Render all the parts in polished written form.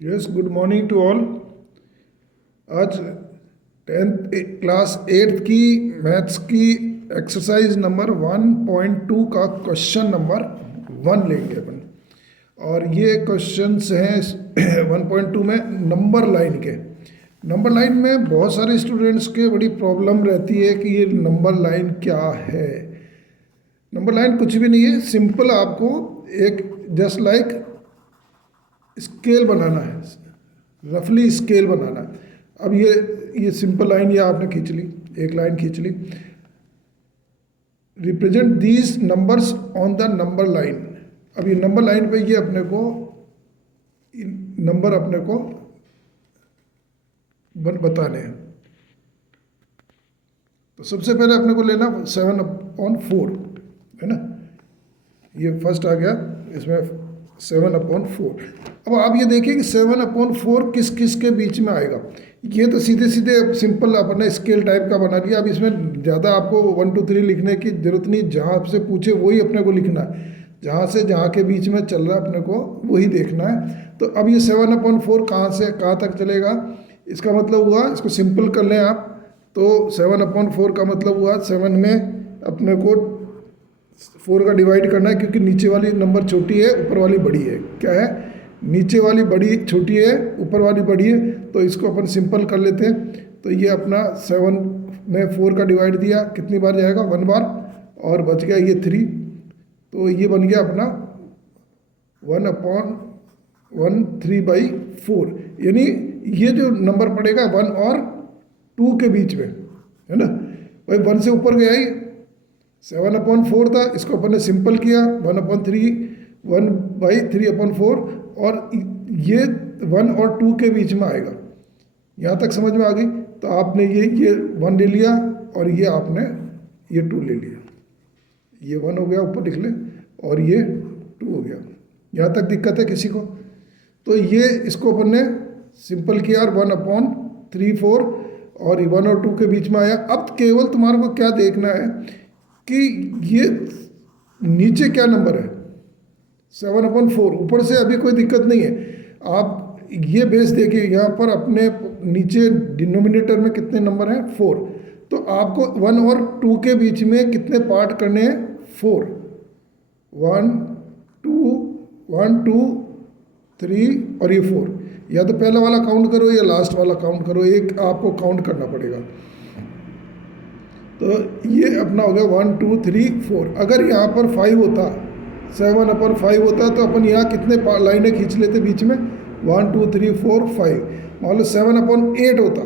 Yes, good morning to all. आज tenth class eighth की maths की एक्सरसाइज नंबर 1.2 का क्वेश्चन नंबर 1 लेंगे अपन। और ये क्वेश्चंस हैं 1.2 में नंबर लाइन के। नंबर लाइन में बहुत सारे स्टूडेंट्स के बड़ी प्रॉब्लम रहती है कि ये नंबर लाइन क्या है। नंबर लाइन कुछ भी नहीं है, सिंपल आपको एक जस्ट लाइक स्केल बनाना है, रफली स्केल बनाना है। अब ये सिंपल लाइन ये आपने खींच ली, एक लाइन खींच ली। Represent these numbers on the number line. अब ये नंबर लाइन पे ये अपने को नंबर अपने को बताने हैं। तो सबसे पहले अपने को लेना 7/4, है ना। ये फर्स्ट आ गया, इसमें 7/4। अब आप ये देखिए कि 7/4 किस किस के बीच में आएगा। ये तो सीधे सीधे सिंपल अपने स्केल टाइप का बना दिया। अब इसमें ज़्यादा आपको 1 2 3 लिखने की जरूरत नहीं, जहाँ आपसे पूछे वही अपने को लिखना है, जहाँ से जहाँ के बीच में चल रहा है अपने को वही देखना है। तो अब ये 7/4 कहाँ से कहाँ तक चलेगा, इसका मतलब हुआ, इसको सिंपल कर लें आप तो 7/4 का मतलब हुआ 7 में अपने को 4 का डिवाइड करना है, क्योंकि नीचे वाली नंबर छोटी है, ऊपर वाली बड़ी है। क्या है, नीचे वाली बड़ी छोटी है, ऊपर वाली बड़ी है, तो इसको अपन सिंपल कर लेते हैं। तो ये अपना 7 में 4 का डिवाइड दिया, कितनी बार जाएगा, 1 बार, और बच गया ये 3। तो ये बन गया अपना 1/3/4। यानी ये जो नंबर पड़ेगा 1 और 2 के बीच में, है ना। भाई 1 से ऊपर गया ही 7/4 था, इसको अपन ने सिंपल किया 1/3, 1/3/4, और ये 1 और 2 के बीच में आएगा। यहाँ तक समझ में आ गई। तो आपने ये 1 ले लिया और ये आपने ये 2 ले लिया। ये 1 हो गया, ऊपर लिख ले, और ये 2 हो गया। यहाँ तक दिक्कत है किसी को? तो ये इसको अपन ने सिंपल किया और 1/3/4, और 1 और 2 के बीच में आया। अब केवल तुम्हारे को क्या देखना है कि ये नीचे क्या नंबर है, 7/4। ऊपर से अभी कोई दिक्कत नहीं है। आप ये बेस देखिए, यहाँ पर अपने नीचे डिनोमिनेटर में कितने नंबर हैं, 4। तो आपको 1 और 2 के बीच में कितने पार्ट करने हैं, 4। 1 2 1 2 3 और ये 4। या तो पहला वाला काउंट करो या लास्ट वाला काउंट करो, एक आपको काउंट करना पड़ेगा। तो ये अपना हो गया 1 2 3 4। अगर यहाँ पर 5 होता, 7/5 होता, तो अपन यहाँ कितने लाइनें खींच लेते बीच में, 1 2 3 4 5। मान लो 7/8 होता,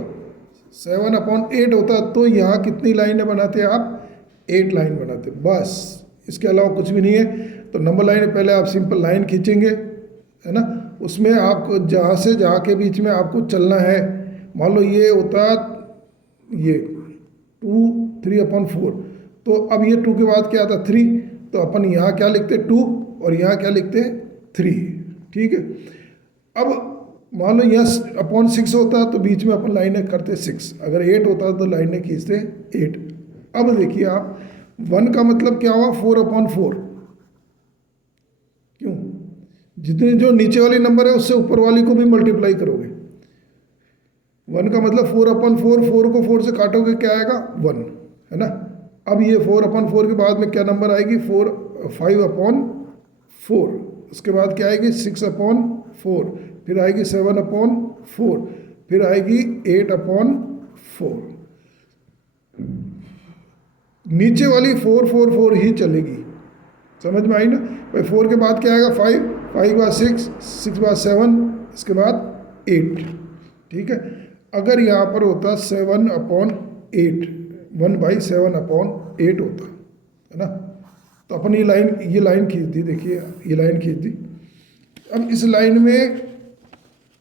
7/8 होता, तो यहाँ कितनी लाइनें बनाते आप, 8 लाइन बनाते बस। इसके अलावा कुछ भी नहीं है। तो नंबर लाइन पहले आप सिंपल लाइन खींचेंगे, है ना। उसमें आपको जहाँ से जहाँ के बीच में आपको चलना है, मान लो ये होता ये 2 3/4, तो अब ये 2 के बाद क्या आता, 3। तो अपन यहाँ क्या लिखते, 2, और यहाँ क्या लिखते, 3। ठीक है। अब मान लो यहाँ /6 होता तो बीच में अपन लाइनें करते 6। अगर 8 होता तो लाइनें खींचते 8। अब देखिए आप, 1 का मतलब क्या हुआ, 4/4। क्यों, जितने जो नीचे वाली नंबर है उससे ऊपर वाली को भी मल्टीप्लाई करोगे। 1 का मतलब 4/4, 4 को 4 से काटोगे क्या आएगा, 1, है ना। अब ये 4/4 के बाद में क्या नंबर आएगी, 5/4। उसके बाद क्या आएगी, 6/4, फिर आएगी 7/4, फिर आएगी 8/4। नीचे वाली 4 4 4 ही चलेगी। समझ में आई ना भाई। 4 के बाद क्या आएगा, 5, 5 के बाद 6, 6 के बाद 7, इसके बाद 8। ठीक है। अगर यहाँ पर होता 7/8, 1/7/8 होता, है ना। तो अपन ये लाइन खींच दी, देखिए ये लाइन खींच दी। अब इस लाइन में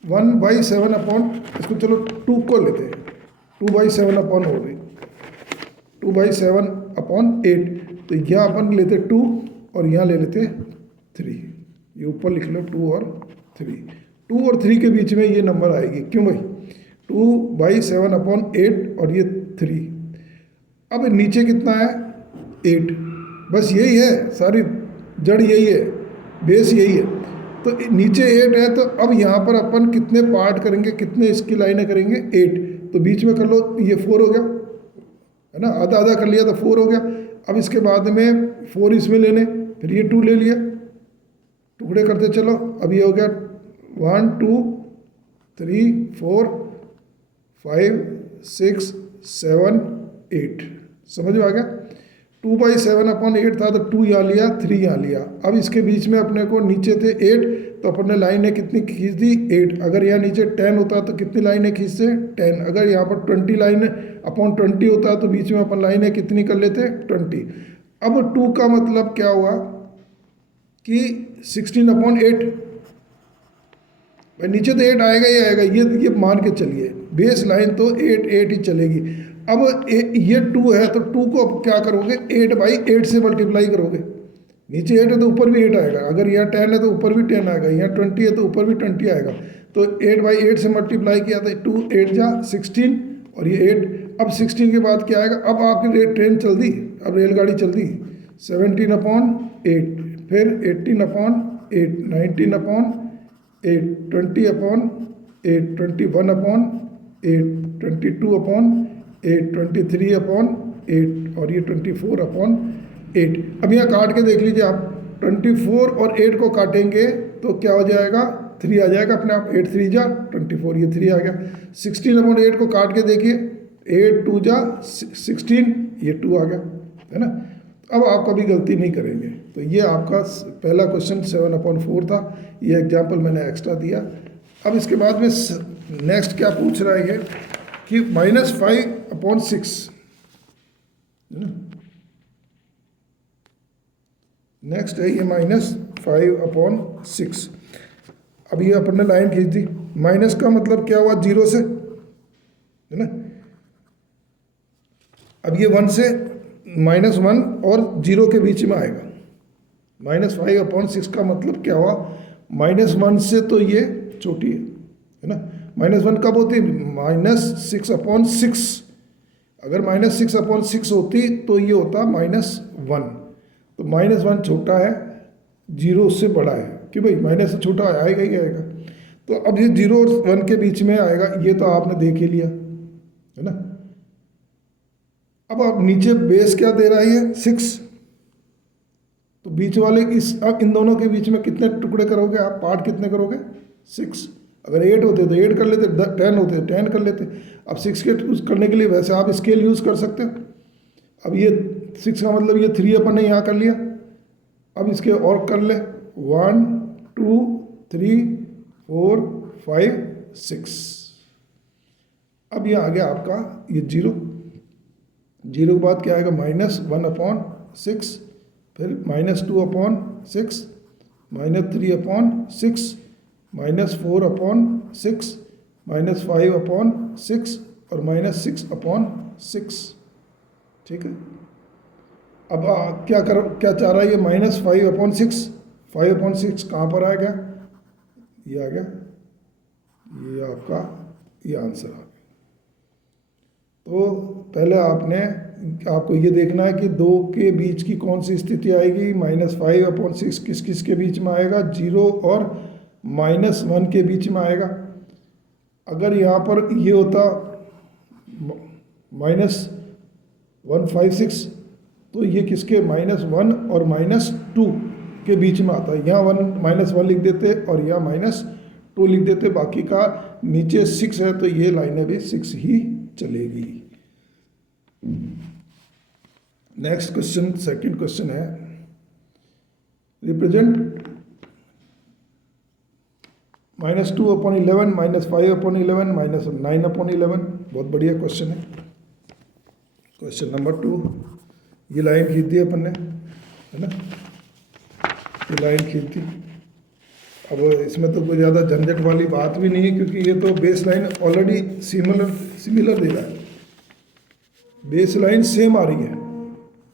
1/7 इसको चलो 2 को लेते हैं, 2/7 हो गई, 2/7/8। तो यहाँ अपन लेते 2 और यहाँ ले लेते 3। ये ऊपर लिख लो 2 और 3। 2 और 3 के बीच में ये नंबर आएगी। क्यों भाई, 2/7/8 और ये 3। अब नीचे कितना है, 8। बस यही है, सारी जड़ यही है, बेस यही है। तो नीचे 8 है, तो अब यहाँ पर अपन कितने पार्ट करेंगे, कितने इसकी लाइनें करेंगे, 8। तो बीच में कर लो, ये 4 हो गया, है ना, आधा आधा कर लिया तो 4 हो गया। अब इसके बाद में 4 इसमें लेने, फिर ये 2 ले लिया, टुकड़े करते चलो। अब ये हो गया 1 2 3 4 5 6 7 8, समझ में आ गया। 2/7/8 था तो 2 यहाँ लिया, 3 यहाँ लिया। अब इसके बीच में अपने को नीचे थे 8, तो अपने लाइनें कितनी खींच दी, 8। अगर यहाँ नीचे 10 होता तो कितनी लाइनें खींचते, 10। अगर यहाँ पर 20 लाइन अपॉन 20 होता तो बीच में अपन लाइनें कितनी कर लेते, 20। अब 2 का मतलब क्या हुआ कि 16/8, भाई नीचे तो 8 आएगा ही आएगा, ये मान के चलिए, बेस लाइन तो 8 ही चलेगी। अब ये 2 है तो 2 को अब क्या करोगे, 8/8 से मल्टीप्लाई करोगे। नीचे 8 है तो ऊपर भी 8 आएगा, अगर यहाँ 10 है तो ऊपर भी 10 आएगा, यहाँ 20 है तो ऊपर भी 20 आएगा। तो 8/8 से मल्टीप्लाई किया तो 2 8 जा 16 और ये 8। अब 16 के बाद क्या आएगा, अब आपकी ट्रेन चल दी, अब रेलगाड़ी चल दी। 17/8, फिर 18/8, 19/8, 20/8, 21/8, 22/8, 23/8 और ये 24/8। अब यहाँ काट के देख लीजिए आप, 24 और 8 को काटेंगे तो क्या हो जाएगा, 3 आ जाएगा अपने आप। 8 3 जा 24, ये 3 आ गया। 16/8 को काट के देखिए, 8 2 जा 16, ये 2 आ गया, है ना। अब आप कभी गलती नहीं करेंगे। तो ये आपका पहला क्वेश्चन 7/4 था, ये एग्जाम्पल मैंने एक्स्ट्रा दिया। अब इसके बाद में नेक्स्ट क्या पूछ रहा है ये कि -5/6, है ना। नेक्स्ट है ये -5/6। अब ये अपन ने लाइन खींच दी, माइनस का मतलब क्या हुआ, 0 से, है ना। अब ये 1 से, -1 और 0 के बीच में आएगा। -5/6 का मतलब क्या हुआ, -1 से तो ये छोटी है ना। -1 कब होती है, -6/6। अगर -6/6 होती तो ये होता -1। तो -1 छोटा है, 0 उससे बड़ा है, कि भाई माइनस से छोटा आएगा ही आएगा। तो अब ये 0 और 1 के बीच में आएगा, ये तो आपने देख ही लिया, है ना। अब आप नीचे बेस क्या दे रहा है, ये 6। तो बीच वाले अब इन दोनों के बीच में कितने टुकड़े करोगे आप, पार्ट कितने करोगे, 6। अगर 8 होते तो 8 कर लेते, 10 होते तो 10 कर लेते। अब 6 के यूज़ करने के लिए वैसे आप स्केल यूज़ कर सकते हो। अब ये 6 का मतलब ये 3 अपन ने यहाँ कर लिया। अब इसके और कर ले, 1 2 3 4 5 6। अब ये आ गया आपका ये 0 के बाद क्या आएगा, -1/6, फिर -2/6, -3/6, -4/6, -5/6 और -6/6। ठीक है। अब क्या चाह रहा है ये, -5/6। 5/6 कहाँ पर आ गया, ये आ गया, ये आपका ये आंसर आ गया। तो पहले आपको ये देखना है कि 2 के बीच की कौन सी स्थिति आएगी। -5/6 किस किस के बीच में आएगा, 0 और -1 के बीच में आएगा। अगर यहाँ पर ये होता -156 तो ये किसके, -1 और -2 के बीच में आता है। यहाँ -1 लिख देते और यहाँ -2 लिख देते, बाकी का नीचे 6 है तो ये लाइनें भी 6 ही चलेगी। नेक्स्ट क्वेश्चन, सेकंड क्वेश्चन है, रिप्रेजेंट -2/11, -5/11, -9/11। बहुत बढ़िया क्वेश्चन है। क्वेश्चन नंबर 2, ये लाइन खींच दी अपन ने, है ना, ये लाइन खींच दी। अब इसमें तो कोई ज़्यादा झंझट वाली बात भी नहीं है, क्योंकि ये तो बेस लाइन ऑलरेडी सिमिलर दे रहा है, बेस लाइन सेम आ रही है।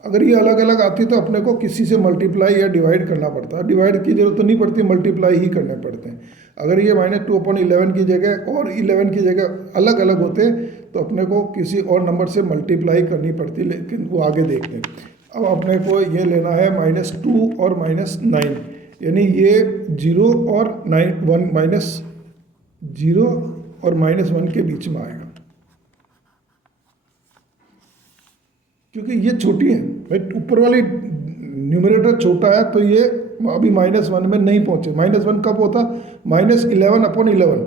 अगर ये अलग अलग आती तो अपने को किसी से मल्टीप्लाई या डिवाइड करना पड़ता। डिवाइड की जरूरत तो नहीं पड़ती, मल्टीप्लाई ही करने पड़ते हैं। अगर ये -2/11 की जगह और 11 की जगह अलग अलग होते तो अपने को किसी और नंबर से मल्टीप्लाई करनी पड़ती, लेकिन वो आगे देखते हैं। अब अपने को ये लेना है -2 और -9, यानी ये 0 और 1 माइनस 0 और -1 के बीच में आएगा, क्योंकि ये छोटी है भाई, ऊपर वाली न्यूमरेटर छोटा है तो ये अभी -1 में नहीं पहुंचे। -1 कब होता? -11/11,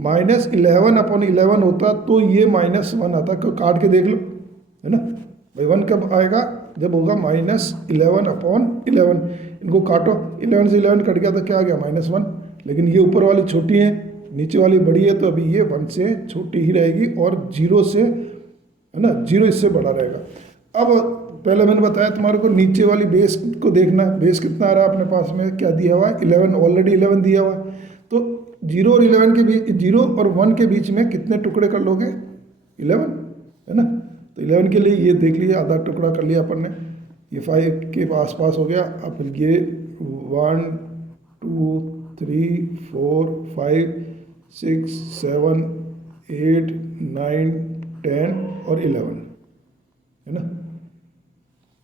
-11/11 होता तो ये -1 आता। काट के देख लो, है ना भाई। 1 कब आएगा? जब होगा -11/11। इनको काटो, 11 से 11 कट गया तो क्या आ गया? -1। लेकिन ये ऊपर वाली छोटी है, नीचे वाली बड़ी है, तो अभी ये 1 से छोटी ही रहेगी और 0 से, है ना, 0 इससे बड़ा रहेगा। अब पहले मैंने बताया तुम्हारे को नीचे वाली बेस को देखना। बेस कितना आ रहा है अपने पास में? क्या दिया हुआ है? 11, ऑलरेडी 11 दिया हुआ है। तो 0 और 11 के बीच, 0 और 1 के बीच में कितने टुकड़े कर लोगे? 11, है ना। तो 11 के लिए ये देख लीजिए, आधा टुकड़ा कर लिया अपन ने, ये 5 के आसपास हो गया। अब ये 1 2 3 4 5 6 7 8 9 10 और 11, है ना।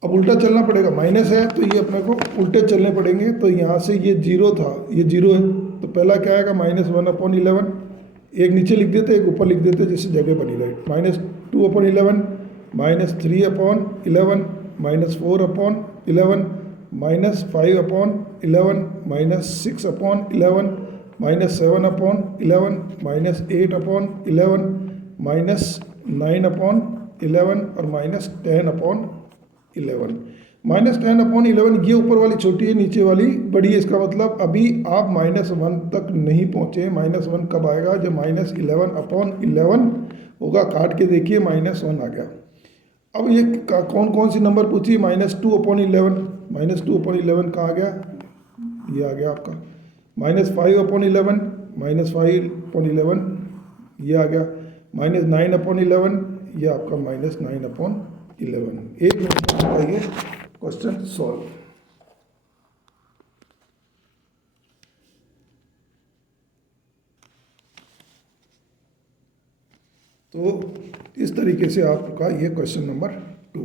अब उल्टा चलना पड़ेगा, माइनस है तो ये अपने को उल्टे चलने पड़ेंगे। तो यहाँ से ये 0 था, ये 0 है, तो पहला क्या आएगा? -1/11। एक नीचे लिख देते, एक ऊपर लिख देते, जिससे जगह बनी रहे। -2/11, -3/11, -4/11, -5/11, -6/11, -7/11, -8/11, -9/11 और -10/11। -10/11 ये ऊपर वाली छोटी है, नीचे वाली बड़ी है। इसका मतलब अभी आप -1 तक नहीं पहुंचे। -1 कब आएगा? जब -11/11 होगा। काट के देखिए, -1 आ गया। अब ये कौन कौन सी नंबर पूछी? -2/11। -2/11 कहाँ आ गया? ये आ गया आपका। -5/11, -5/11 ये आ गया। -9/11 ये आपका -9/11। एक मिनट में ये क्वेश्चन सॉल्व। तो इस तरीके से आपका ये क्वेश्चन नंबर 2।